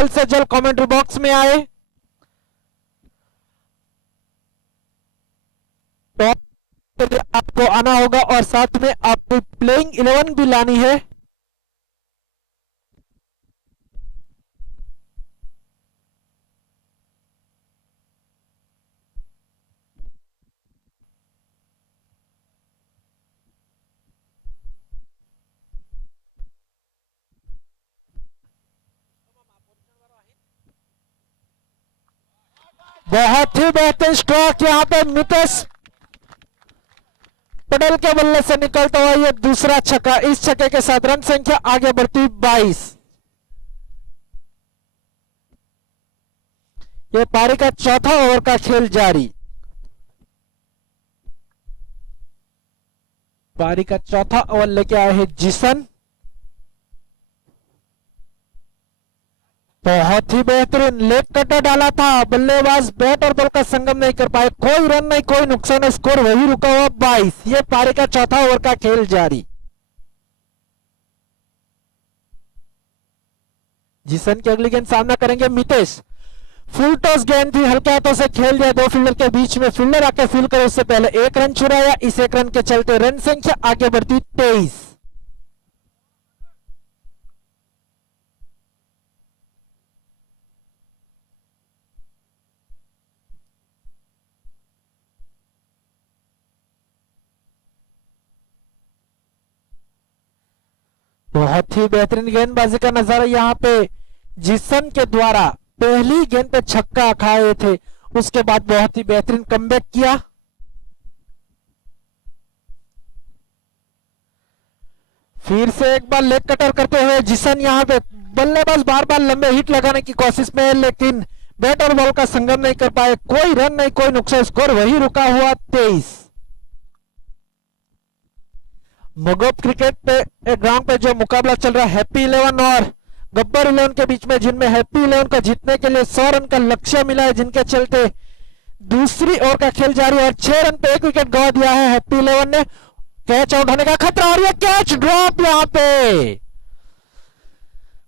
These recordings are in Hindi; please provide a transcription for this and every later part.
जल्द से जल्द कमेंट्री बॉक्स में आए। टॉप के लिए आपको आना होगा और साथ में आपको प्लेइंग 11 भी लानी है। बहुत ही बेहतरीन स्ट्रोक यहां पे मितेश पटेल के बल्ले से निकलता हुआ ये दूसरा छक्का। इस छक्के के साथ रन संख्या आगे बढ़ती 22। ये पारी का चौथा ओवर का खेल जारी। पारी का चौथा ओवर लेके आए हैं जिसन। बहुत ही बेहतरीन लेग कटर डाला था, बल्लेबाज बैट और बॉल का संगम नहीं कर पाए। कोई रन नहीं, कोई नुकसान, स्कोर वही रुका हुआ 22। ये पारी का चौथा ओवर का खेल जारी। जिसन की अगली गेंद सामना करेंगे मितेश। फुल टॉस गेंद थी, हल्के हाथों से खेल दिया दो फील्डर के बीच में। फील्डर आके फील्ड करे उससे पहले एक रन चुराया। इस एक रन के चलते रन संख्या आगे बढ़ती 23। बहुत ही बेहतरीन गेंदबाजी का नजारा यहां पे जिसन के द्वारा पहली गेंद पे छक्का खाए थे, उसके बाद बहुत ही बेहतरीन कमबैक किया। फिर से एक बार लेग कटर करते हुए जिसन यहां पे बल्लेबाज बार बार लंबे हिट लगाने की कोशिश में, लेकिन बैट और बॉल का संगम नहीं कर पाए। कोई रन नहीं, कोई नुकसान, स्कोर वही रुका हुआ 23। मगोप क्रिकेट पे ग्राउंड पे जो मुकाबला चल रहा है हैप्पी 11 और गब्बर 11 के बीच में, जिनमें हैप्पी 11 को जीतने के लिए 100 रन का लक्ष्य मिला है, जिनके चलते दूसरी ओवर का खेल जारी और 6 रन पे 1 विकेट गंवा दिया है हैप्पी 11 ने। कैच आउट होने का खतरा और ये कैच ड्रॉप। यहां पे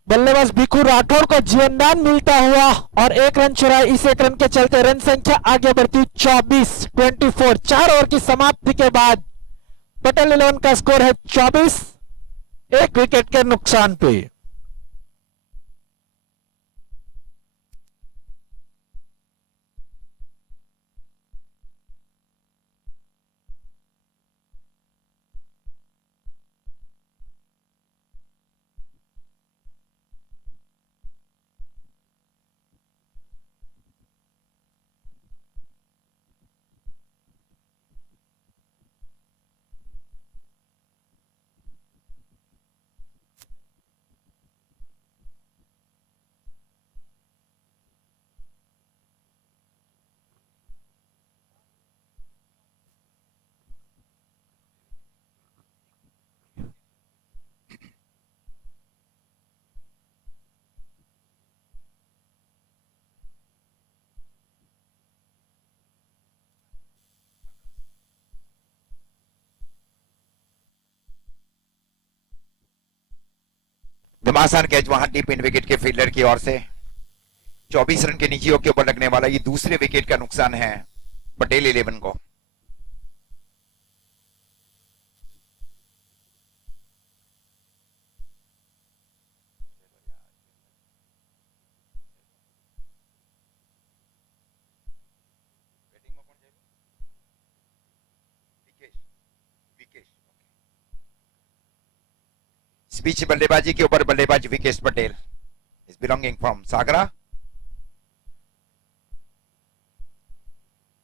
बल्लेबाज भिखू राठौर को जीवनदान मिलता हुआ और 1 रन चुराए। इस 1 रन के चलते रन संख्या आगे बढ़ती 24। 4 ओवर की समाप्ति के बाद पटेल 11 का स्कोर है 24, 1 विकेट के नुकसान पे। घमासान कैच वहां डीप इन विकेट के फील्डर की ओर से 24 रन के निजी के ऊपर लगने वाला ये दूसरे विकेट का नुकसान है पटेल 11 को। इस बीच बल्लेबाजी के ऊपर बल्लेबाज Vikesh Patel is belonging from सागरा।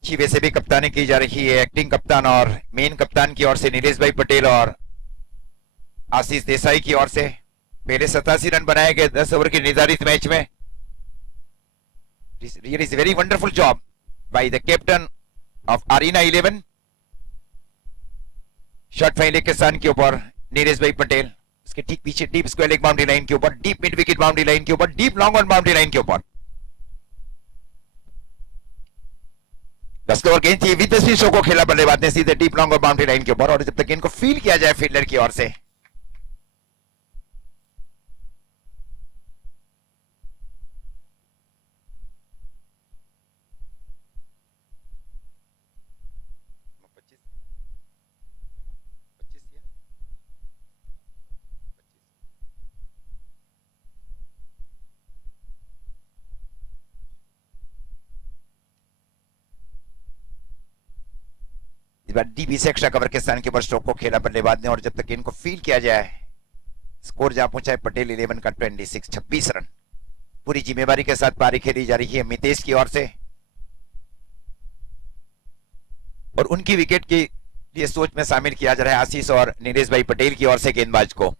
वैसे भी कप्तानी की जा रही है एक्टिंग कप्तान और मेन कप्तान की ओर से नीलेश भाई पटेल और आशीष देसाई की ओर से। पहले 87 रन बनाए गए 10 ओवर के निर्धारित मैच में। It is very wonderful job by the captain of Arena 11। Shot final के स्थान के ऊपर नीलेश भाई पटेल, उसके ठीक पीछे deep square leg boundary line के ऊपर, deep mid wicket boundary line के ऊपर, deep long on boundary line के ऊपर 10 ओवर गेंद थी। विद शो को खेला बल्लेबाज ने सीधे डीप लॉन्ग और बाउंड्री लाइन के ऊपर, और जब तक गेंद को फील किया जाए फील्डर की ओर से बार डीबी से एक्स्ट्रा कवर के स्थान के ऊपर स्ट्रोक को खेला बल्लेबाज ने, और जब तक गेंद को फील किया जाए स्कोर जहां पहुंचा है पटेल 11 का 26 रन। पूरी जिम्मेवारी के साथ पारी खेली जा रही है मितेश की ओर से, और उनकी विकेट की लिए सोच में शामिल किया जा रहा है आशीष और नीलेश भाई पटेल की ओर से गेंदबाज को।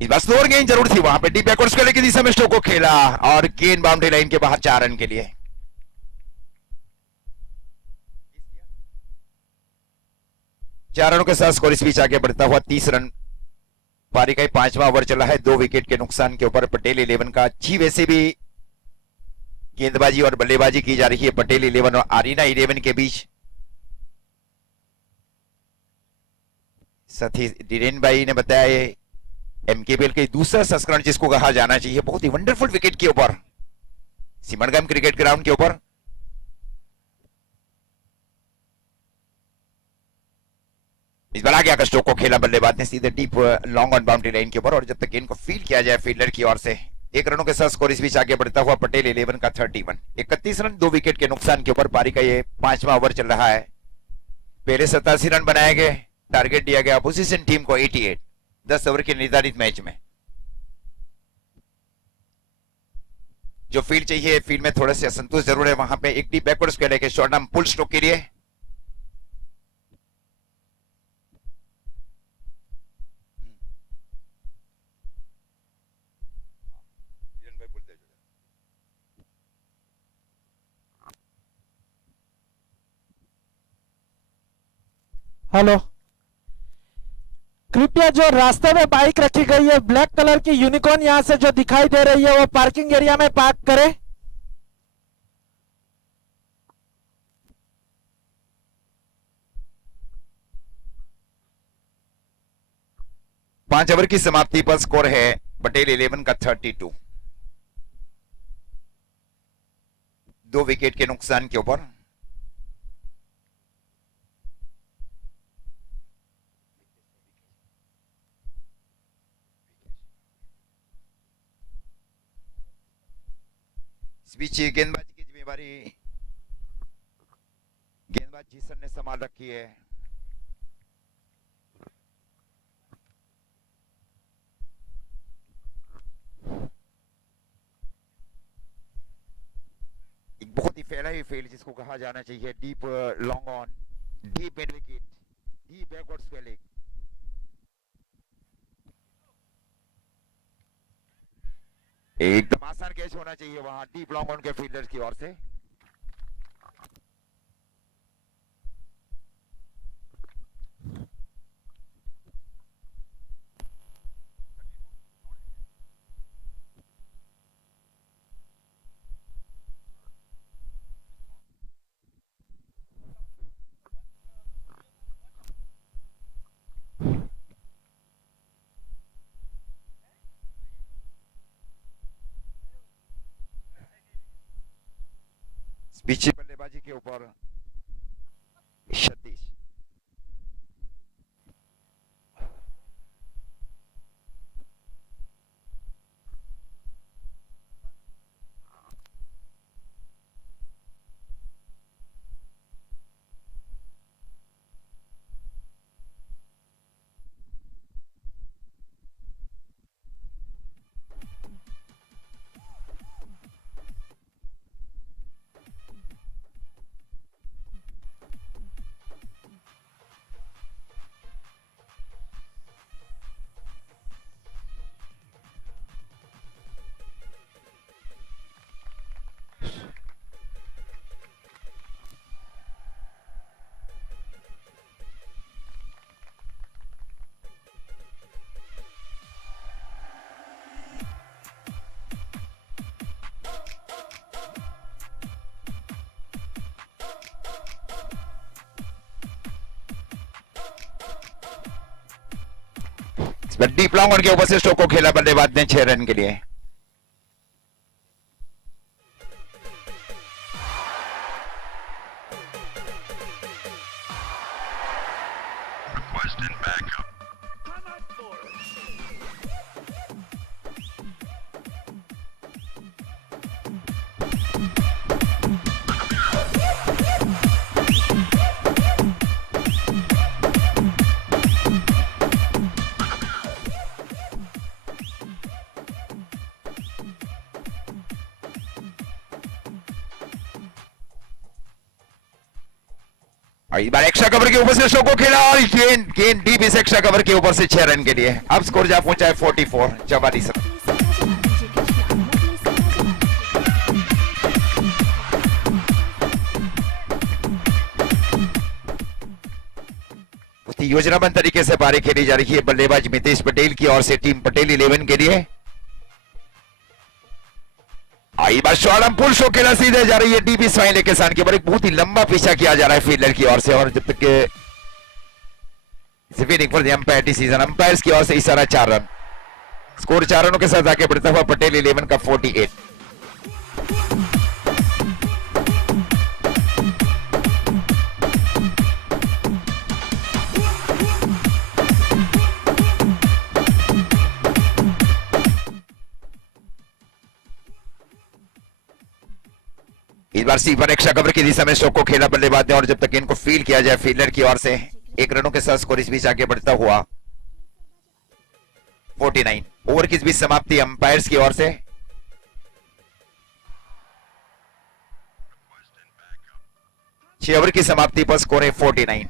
इस बार स्लोअर गेंद जरूर थी वहां पे, डीप बैकवर्ड्स करने की दिशा में स्ट्रोक को खेला और गेंद बाउंड्री लाइन के बाहर 4 रन के लिए। 4 रनों के साथ स्कोर इस बीच आगे बढ़ता हुआ 30 रन। पारी का 5वां ओवर चला है, 2 विकेट के नुकसान के ऊपर पटेल 11 का। जी वैसे भी गेंदबाजी और बल्लेबाजी की जा रही है पटेल 11 और आरीना 11 के बीच। साथ ही धीरेन भाई ने बताया एमकेबीएल के दूसरा संस्करण जिसको कहा जाना चाहिए, बहुत ही वंडरफुल विकेट के ऊपर सिमरगम क्रिकेट ग्राउंड के ऊपर। इस बार आगे आकर स्ट्रोक को खेला बल्लेबाज ने सीधे deep long on boundary line के ऊपर, और जब तक गेंद को फील किया जाए फील्डर की ओर से 1 रनों के साथ स्कोर इस बीच आगे बढ़ता हुआ पटेल 11 का 31 रन, 2 विकेट के नुकसान के ऊपर। पारी का ये 5वां ओवर चल रहा है। पहले 87 रन बनाए गए, टारगेट दिया गया अपोजिशन टीम को 88 10 ओवर के निर्धारित मैच में। जो फील्ड चाहिए, फील्ड में थोड़ा सा असंतोष जरूर है वहां पे। एक डीप बैकवर्ड्स के लेके शॉर्ट आर्म पुल स्ट्रोक के लिए हेलो, कृपया जो रास्ते में बाइक रखी गई है ब्लैक कलर की यूनिकॉर्न यहां से जो दिखाई दे रही है वो पार्किंग एरिया में पार्क करें। 5 ओवर की समाप्ति पर स्कोर है पटेल 11 का 32, 2 विकेट के नुकसान के ऊपर। इस बीच गेंदबाजी की जिम्मेवारी गेंदबाज जीसन ने संभाल रखी है। एक बहुत ही फैला हुई फील्ड जिसको कहा जाना चाहिए deep long on, deep mid wicket, deep backward spelling. एकदम आसान कैच होना चाहिए वहां डीप लॉन्ग ऑन के फील्डर्स की ओर से। पीछे बल्लेबाजी के ऊपर सतीश, डीप लॉन्ग ऑन के ऊपर से स्ट्रोक को खेला बल्लेबाज ने 6 रन के लिए। और इस बार एक्स्ट्रा कवर के ऊपर से शो को खेला और गेंद डीप इस एक्स्ट्रा कवर के ऊपर से 6 रन के लिए। अब स्कोर जा पहुंचा है 44 44 रन। योजनाबद्ध तरीके से पारी खेली जा रही है बल्लेबाज मितेश पटेल की ओर से टीम पटेल 11 के लिए। आई बार शॉट पुल शो खेला सीधे जा रही है डीपी स्वाइले के साथ के ऊपर। एक बहुत ही लंबा पीछा किया जा रहा है फील्डर की ओर से और जब तक waiting for the umpire decision. Umpires की ओर से इशारा 4 रन। स्कोर 4 रनों के साथ आगे बढ़ता हुआ पटेल 11 का 48। इस बार सीपर एक्स्ट्रा कवर की दिशा में शॉट को खेला बल्लेबाज ने और जब तक इनको फील किया जाए फील्डर की ओर से 1 रनों के साथ स्कोर इस बीच आगे बढ़ता हुआ 49। ओवर की इस बीच समाप्ति अंपायर्स की ओर से। छह ओवर की समाप्ति पर स्कोर है 49।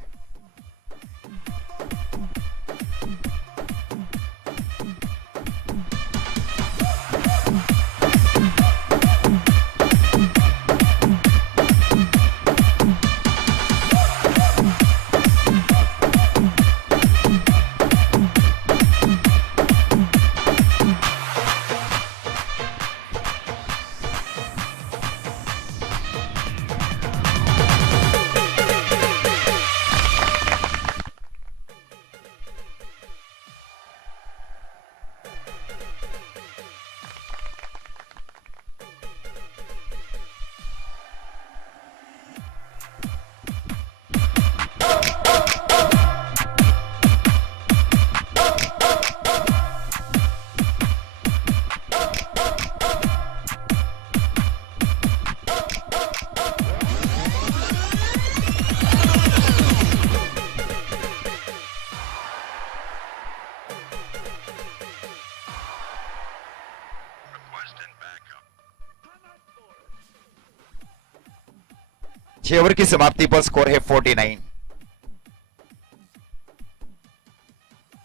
छह ओवर की समाप्ति पर स्कोर है 49।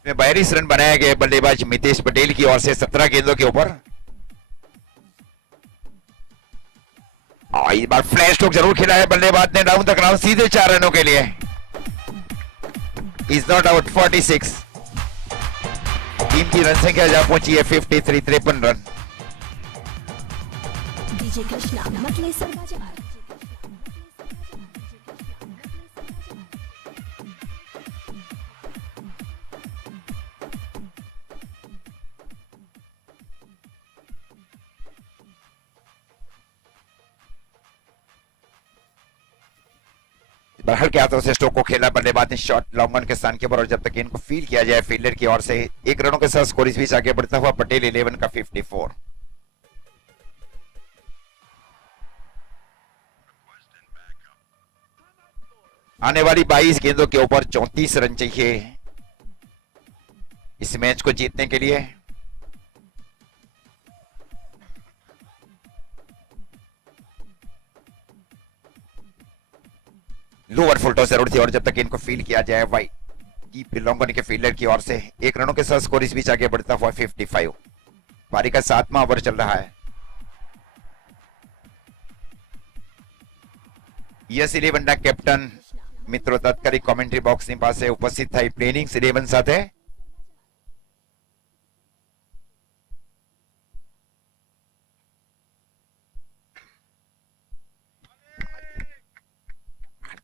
42 रन बनाया गया बल्लेबाज मितेश पटेल की ओर से 17 गेंदों के ऊपर। इस बार फ्लैश स्ट्रोक जरूर खेला है बल्लेबाज ने डाउन द ग्राउंड सीधे 4 रनों के लिए। Is not out 46। टीम की रन संख्या जा पहुंची है 53 53 रन। डीजे कृष्णा मतले सरबाजा। बरहल के हाथों से स्ट्रोक को खेला बल्लेबाज ने शॉट लॉन्ग ऑन के स्थान के ऊपर और जब तक इनको फील किया जाए फील्डर की ओर से 1 रनों के साथ स्कोर इस बीच आगे बढ़ता हुआ पटेल 11 का 54। आने वाली 22 गेंदों के ऊपर 34 रन चाहिए इस मैच को जीतने के लिए। लोअर फुल टॉस जरूर थी और जब तक इनको फील किया जाए वाई की लॉन्गन के फील्डर की ओर से 1 रनों के साथ स्कोर इस बीच आगे बढ़ता हुआ 55। पारी का 7वां ओवर चल रहा है। यस 11 ના કેપ્ટન મિત્રો તાત્કાલિક કોમેન્ટ્રી બોક્સની પાસે ઉપસ્થિત થઈ પ્લેનિંગ્સ 11 સાથે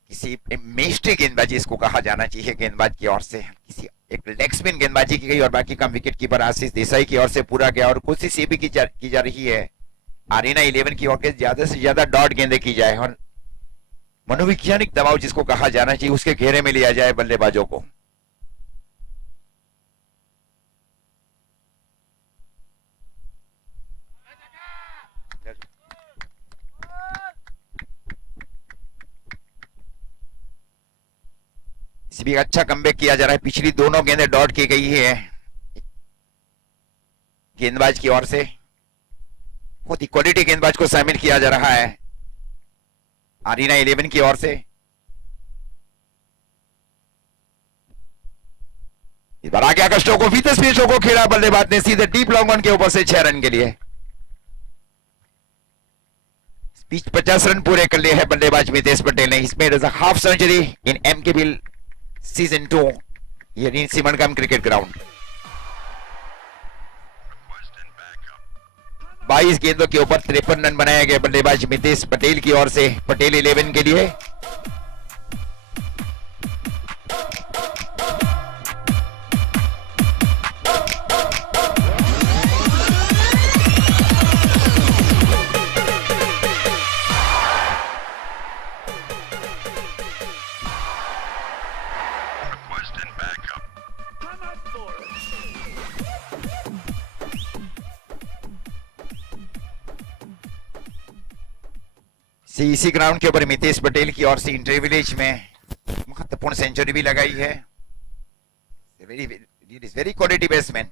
किसी मेस्ट्री गेंदबाजी इसको कहा जाना चाहिए गेंदबाज की ओर से। किसी एक लेग स्पिन गेंदबाजी की गई और बाकी काम विकेट कीपर आशीष देसाई की ओर से पूरा गया और कोशिश ये भी की जा रही है आरीना 11 की ओर से ज्यादा डॉट गेंदे की जाए और मनोवैज्ञानिक दबाव जिसको कहा जाना चाहिए उसके घेरे में लिया जाए बल्लेबाजों को। इस भी अच्छा कमबैक किया जा रहा है। पिछली दोनों गेंदें डॉट की गई है गेंदबाज की ओर से। बहुत ही क्वालिटी गेंदबाज को शामिल किया जा रहा है आरीना 11 की ओर से। इस बार आगे आकर स्ट्रोक को फीते स्पीड स्ट्रोक को खेला बल्लेबाज ने सीधे डीप लॉन्ग ऑन के ऊपर से 6 रन के लिए। पिच 50 रन पूरे कर लिए हैं बल्लेबाज मितेश पटेल ने। इसमें हाफ सेंचुरी इन एमकेबीएल सीजन 2 ये सिमनगम क्रिकेट ग्राउंड। 22 गेंदों के ऊपर 53 रन बनाए गए बल्लेबाज मितेश पटेल की ओर से पटेल 11 के लिए। इसी ग्राउंड के ऊपर मितेश पटेल की ओर से इंटर विलेज में महत्वपूर्ण सेंचुरी भी लगाई है। Very quality batsman.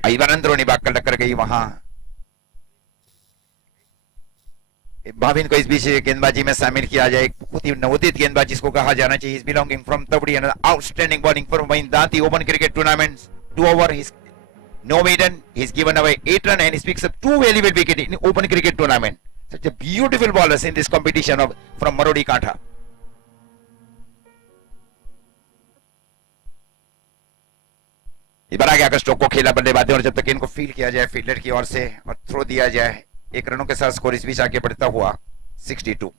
आइवान अंदरूनी भाग कर टक्कर गई वहां भाविन को इस बीच गेंदबाजी में शामिल किया जाए। बहुत ही नवोदित गेंदबाज जिसको कहा जाना चाहिए। Belonging from Tavdi and outstanding bowling from Danti open cricket tournament 2 over his no maiden. He's given away 8 runs and he picks up 2 valuable wickets in open cricket tournament. Such a beautiful bowlers in this competition from Marodi Kantha. इस बार आगे आकर स्ट्रोक को खेला बल्लेबाज और जब तक इनको फील किया जाए फील्डर की ओर से और थ्रो दिया जाए 1 रनों के साथ स्कोर इस बीच आगे बढ़ता हुआ 62।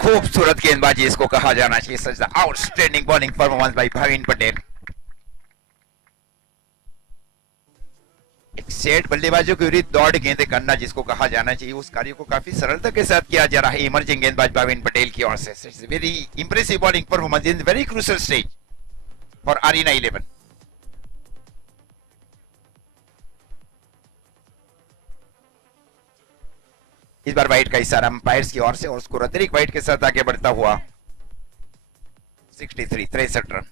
खूबसूरत गेंदबाजी इसको कहा जाना चाहिए। Such outstanding bowling performance by Bhavin Patel. एक सेट बल्लेबाजों के विरुद्ध दौड़ गेंदें करना जिसको कहा जाना चाहिए उस कार्य को काफी सरलता के साथ किया जा रहा है इमर्जिंग गेंदबाज भाविन पटेल की ओर से। Very impressive bowling performance in very crucial stage for arena 11। इस बार वाइड का इशारा अंपायर्स की ओर से और स्कोर अतिरिक्त वाइड के साथ आगे बढ़ता हुआ 63 रन।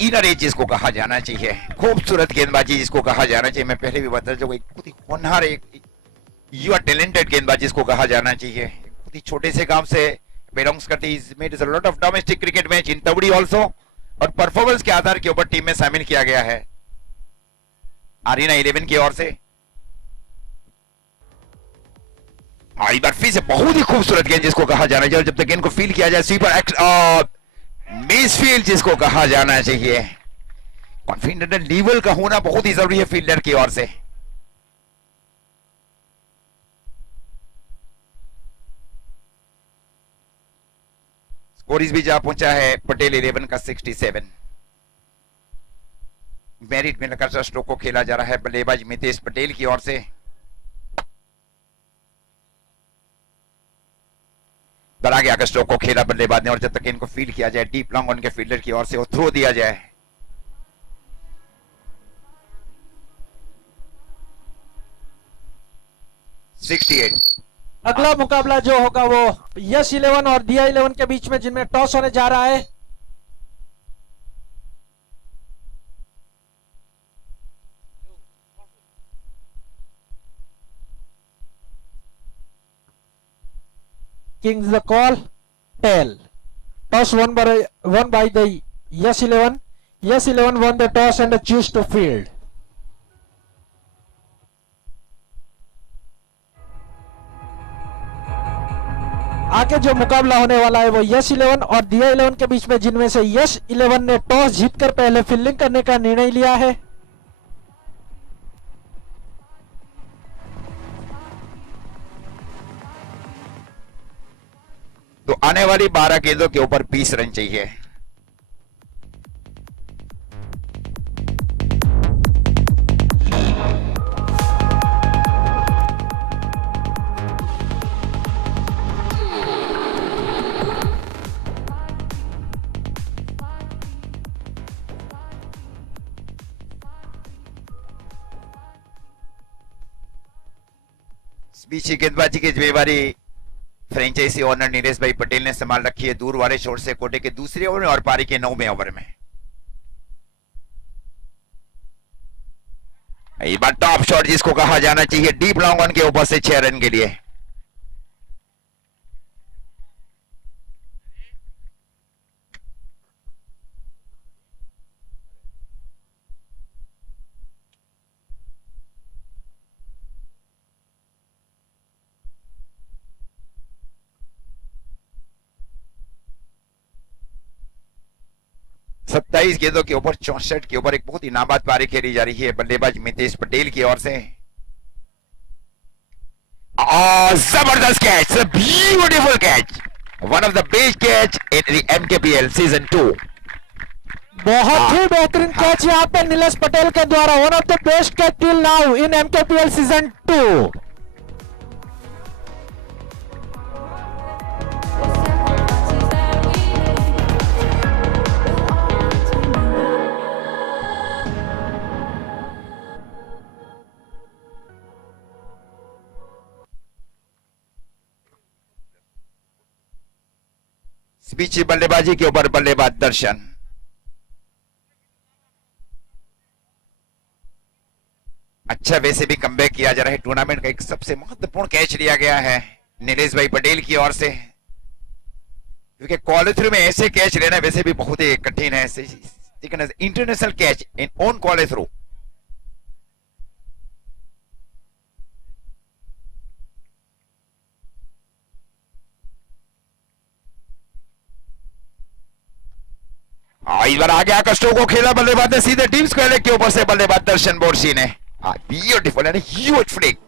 इनर एज जिसको कहा जाना चाहिए। खूबसूरत गेंदबाजी जिसको कहा जाना चाहिए। मैं पहले भी बताया जो एक होनहार एक युवा टैलेंटेड गेंदबाजी जिसको कहा जाना चाहिए। बहुत ही छोटे से गांव से बिलोंग्स करती है। Made a lot of domestic cricket match in Tavdi also और परफॉर्मेंस के आधार के ऊपर टीम में शामिल किया गया है अरीना 11 की ओर से। एक बार फिर से बहुत ही खूबसूरत गेंद जिसको कहा जाना चाहिए। जब तक गेंद को फील किया जाए स्वीपर मिसफील्ड जिसको कहा जाना चाहिए। कॉन्फिडेंट लेवल का होना बहुत ही जरूरी है फील्डर की ओर से। स्कोर इस बीच पहुंचा है पटेल 11 का 67। मेरिट में लगातार स्ट्रोक को खेला जा रहा है बल्लेबाज मितेश पटेल की ओर से। आगे आकर स्ट्रोक को खेला बल्लेबाज ने और जब तक इनको फील किया जाए डीप लॉन्ग ऑन के फील्डर की ओर से और थ्रो दिया जाए। अगला मुकाबला जो होगा वो यस 11 और दिया 11 के बीच में जिनमें टॉस होने जा रहा है। Kings the call. Tail. Toss won by the Yes 11. Yes 11 won the toss and choose to field. आगे जो मुकाबला होने वाला है वो यस 11 और दिया 11 के बीच में जिनमें से यस 11 ने टॉस जीतकर पहले फील्डिंग करने का निर्णय लिया है। तो आने वाली 12 गेंदों के ऊपर 20 रन चाहिए। इस बीच गेंदबाजी की जिम्मेवारी फ्रेंचाइजी ओनर नीलेश भाई पटेल ने संभाल रखी है दूर वाले छोर से कोटे के दूसरे ओवर में और पारी के 9वें ओवर में। इस बार टॉप शॉट जिसको कहा जाना चाहिए डीप लॉन्ग ऑन के ऊपर से 6 रन के लिए। सत्ताईस गेंदों के ऊपर 64 के ऊपर एक बहुत ही नाबाद पारी खेली जा रही है बल्लेबाज मितेश पटेल की ओर से। जबरदस्त catch, beautiful catch, one of the best catch in the MKPL season 2। बहुत ही बेहतरीन कैच यहाँ पे नीलेश पटेल के द्वारा, one of the best catch till now in MKPL season 2। बीच बल्लेबाजी के ऊपर बल्लेबाज दर्शन। अच्छा वैसे भी कमबैक किया जा रहा है। टूर्नामेंट का एक सबसे महत्वपूर्ण कैच लिया गया है नीलेश भाई पटेल की ओर से, क्योंकि कॉलेज थ्रू में ऐसे कैच लेना वैसे भी बहुत ही कठिन है। International catch in on college through. इस बार आगे आकर स्ट्रोक को खेला बल्लेबाज ने सीधे टीम स्क्वायर के ऊपर से बल्लेबाज दर्शन बोरसी ने। Beautiful and huge flick.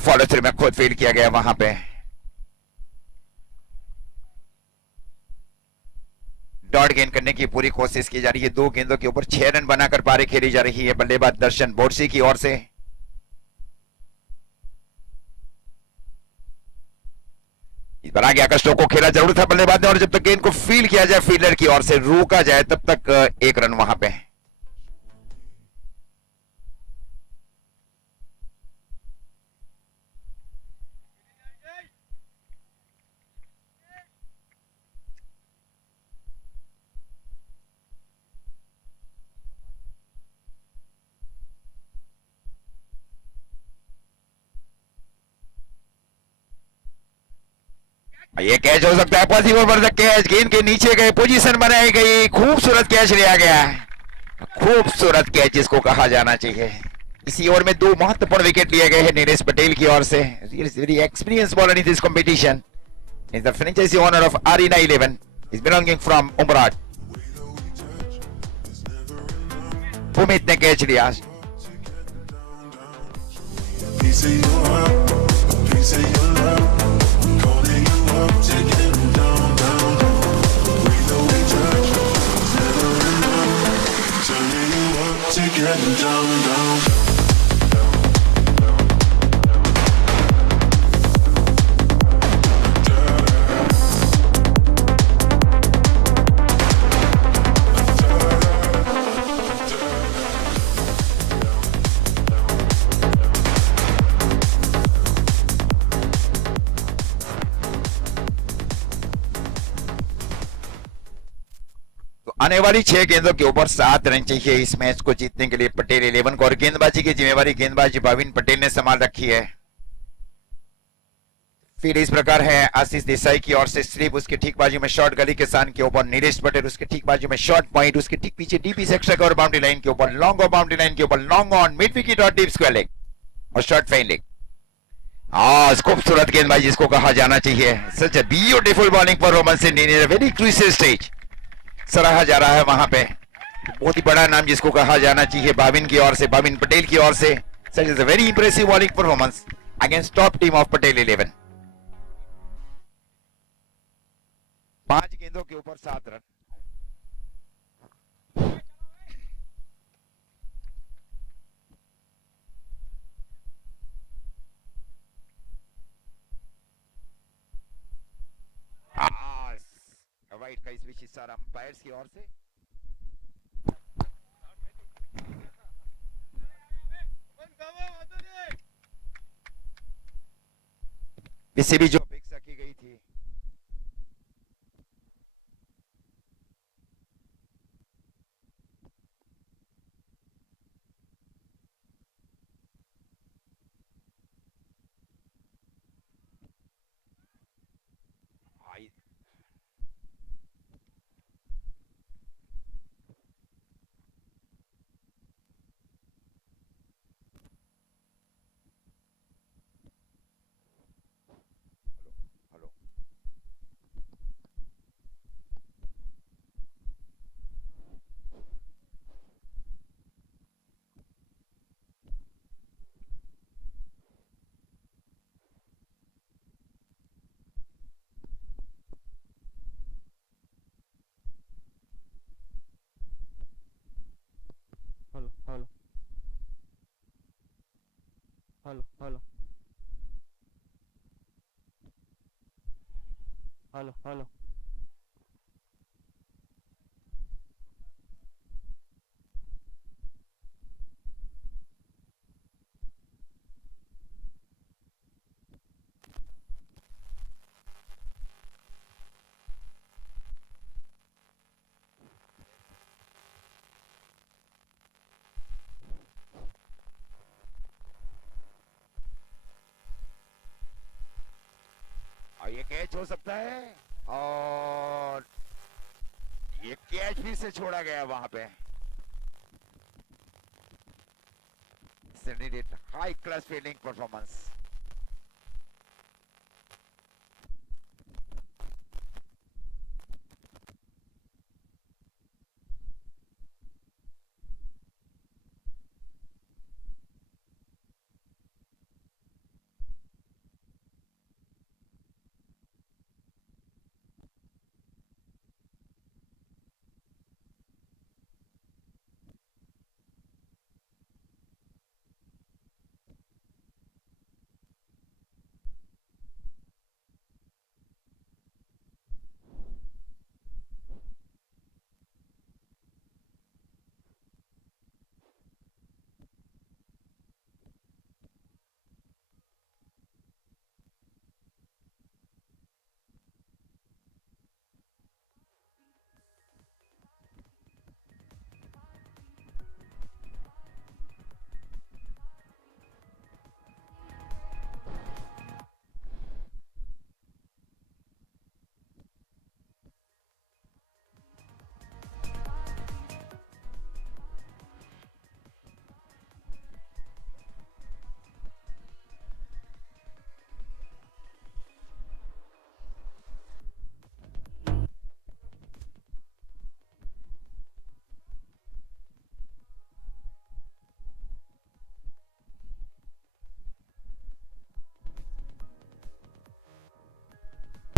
Follow through में खुद फील किया गया वहां पे। डॉट गेन करने की पूरी कोशिश की जा रही है। 2 गेंदों के ऊपर 6 रन बनाकर पारी खेली जा रही है बल्लेबाज दर्शन बोरसी की ओर से। इस बार आगे आकर स्ट्रोक को खेला जरूर था बल्लेबाज ने, और जब तक गेंद को फील किया जाए फील्डर की ओर से रोका जाए तब तक 1 रन वहां पे। ये कैच हो सकता है पॉसिबल फॉर द कैच। गेंद के नीचे गए, पोजीशन बनाई गई, खूबसूरत कैच लिया गया। खूबसूरत कैच जिसको कहा जाना चाहिए। इसी ओवर में 2 महत्वपूर्ण विकेट लिए गए हैं नीलेश पटेल की ओर से। Very experience bowler in this competition. Is the franchise owner of Arena 11, is belonging from Umrat. Pumit ने कैच लिया। आने वाली 6 गेंदों के ऊपर 7 रन चाहिए इस मैच को जीतने के लिए पटेल 11 को, और गेंदबाजी की जिम्मेवारी गेंदबाज भाविन पटेल ने संभाल रखी है। फिर इस प्रकार है आशीष देसाई की ओर से स्लिप, उसके ठीक बाजू में शॉर्ट गली के सान के ऊपर नीलेश पटेल, उसके ठीक बाजू में शॉर्ट पॉइंट, उसके ठीक पीछे डीपी सेक्शन और बाउंड्री लाइन के ऊपर लॉन्ग और बाउंड्री लाइन के ऊपर लॉन्ग ऑन मिड विकेट और डीप स्क्वायर लेग और शॉर्ट फाइन लेग। खूबसूरत गेंदबाजी जिसको कहा जाना चाहिए। Such a beautiful bowling performance in very crucial stage. सराहा जा रहा है वहां पे बहुत ही बड़ा नाम जिसको कहा जाना चाहिए बाविन की ओर से, बाविन पटेल की ओर से। Such is a very impressive bowling performance against top team of Patel 11। 5 गेंदों के ऊपर 7 रन। वाइट का स्विच इशारा अंपायर्स की ओर से। इससे भी जो अपेक्षा की गई थी आई। Hello. Hello hello hello hello hello hello और ये कैच हो सकता है, और ये कैच फिर से छोड़ा गया वहां पे। High class fielding performance.